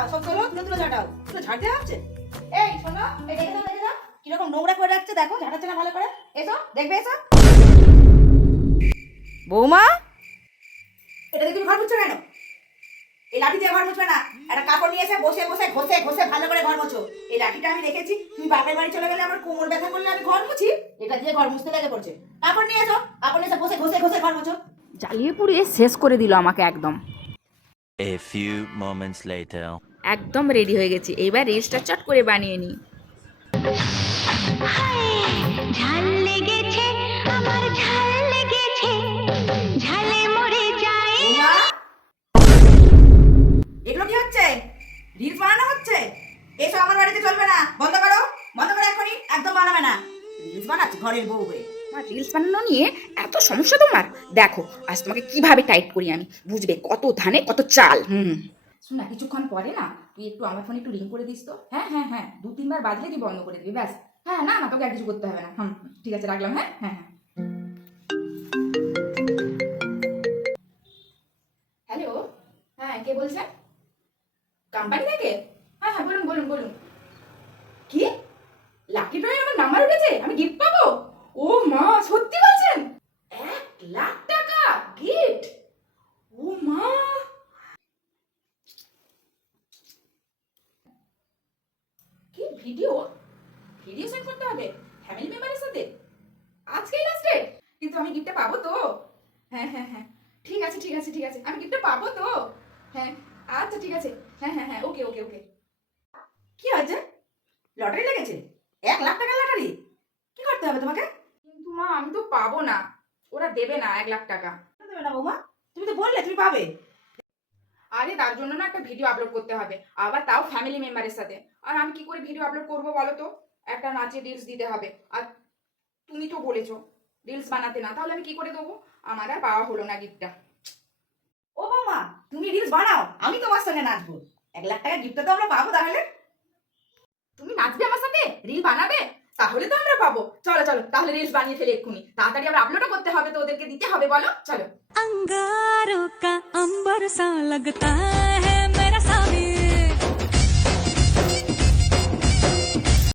ঝাঁটাও, সব তোলো, তুলো তুলো ঝাঁটাও। তুলো ঝাড়তে হচ্ছে। এই শোনো, এই দেখে দাও, দেখে দাও। কিরকম নোংরা করে রাখছে দেখো, ঝাঁটাচ্ছে না ভালো করে। এসো, দেখবে এসো। বৌমা, এটা দিয়ে তুমি ঘর মুছছো কেন? এই লাঠি দিয়ে ঘর মুছবে না। একটা কাপড় নিয়ে এসে বসে বসে ঘষে ঘষে ভালো করে ঘর মোছো। এই লাঠিটা আমি রেখেছি, তুমি বাপের বাড়ি চলে গেলে আমার কোমর ব্যথা করলে আমি ঘর মুছি। এটা দিয়ে ঘর মুছতে লেগে পড়ছে। কাপড় নিয়ে এসো, কাপড় নিয়ে এসে বসে ঘষে ঘষে ঘর মোছো। জ্বালিয়ে পুড়িয়ে শেষ করে দিল আমাকে একদম। A few moments later. একদম রেডি হয়ে গেছি, এইবার রিলসটা চট করে বানিয়ে নিই। ঝাল লেগেছে আমার, ঝাল লেগেছে, ঝালে মরে যায়। বৌমা, এগুলো কি হচ্ছে? রিলস বানানো হচ্ছে? এসো, আমার বাড়িতে চলবে না। বন্ধ করো, বন্ধ করো এক্ষুনি, একদম বানাবে না। রিলস বানাচ্ছি ঘরের বউ হয়ে। আমার রিলস বানানো নিয়ে এত সমস্যা তোমার? দেখো আজ তোমাকে কিভাবে টাইট করি আমি, বুঝবে কত ধানে কত চাল। শোন না, কিছুক্ষণ পরে না তুই একটু আমার ফোনে একটু রিং করে দিস তো। হ্যাঁ হ্যাঁ হ্যাঁ, 2-3 বার বাজলে তুই বন্ধ করে দিবি, ব্যাস। হ্যাঁ, না না, তোকে আর কিছু করতে হবে না। ঠিক আছে, রাখলাম। হ্যাঁ হ্যাঁ হ্যাঁ। হ্যালো, হ্যাঁ কে বলছেন? কোম্পানি থেকে? হ্যাঁ হ্যাঁ, বলুন বলুন বলুন। কি, লাকি ড্রয়ে আমার নাম্বার উঠেছে, আমি গিফট পাবো? ও মা, সত্যি বলছেন? 1,00,000 টাকা গিফট? ও মা, কি ভিডিও? ভিডিও সেন্ড করতে হবে ফ্যামিলি মেম্বারের সাথে? আজকেই লাস্ট ডেট, কিন্তু আমি গিফটটা পাবো তো? হ্যাঁ হ্যাঁ হ্যাঁ, ঠিক আছে ঠিক আছে ঠিক আছে, আমি গিফটটা পাবো তো? হ্যাঁ, আচ্ছা ঠিক আছে। হ্যাঁ হ্যাঁ হ্যাঁ, ওকে ওকে ওকে। কি হয়েছে? লটারি লেগেছে? 1,00,000 টাকার লটারি? কি করতে হবে তোমাকে? কিন্তু মা, আমি তো পাবো না, ওরা দেবে না 1,00,000 টাকা। দেবে না বৌমা, তুমি তো বললে তুমি পাবে। আরে তার জন্য না একটা ভিডিও আপলোড করতে হবে, আবার তাও ফ্যামিলি মেম্বারের সাথে। আর আমি কি করে ভিডিও আপলোড করবো বলো তো? একটা নাচের রিলস দিতে হবে, আর তুমি তো বলেছো রিলস বানাতে না, তাহলে আমি কি করে দেবো? আমার আর পাওয়া হলো না গিফটটা। ও বৌমা, তুমি রিলস বানাও, আমি তোমার সঙ্গে নাচবো। 1,00,000 টাকা গিফটটা তো আমরা পাবো তাহলে। তুমি নাচবে আমার সাথে, রিল বানাবে? তাহলে তো আমরা পাবো। চলো চলো, তাহলে রিলস বানিয়ে ফেলে এক্ষুনি, তাড়াতাড়ি আবার আপলোডও করতে হবে, তো ওদেরকে দিতে হবে, বলো চলো। अंगारों का अंबर सा लगता है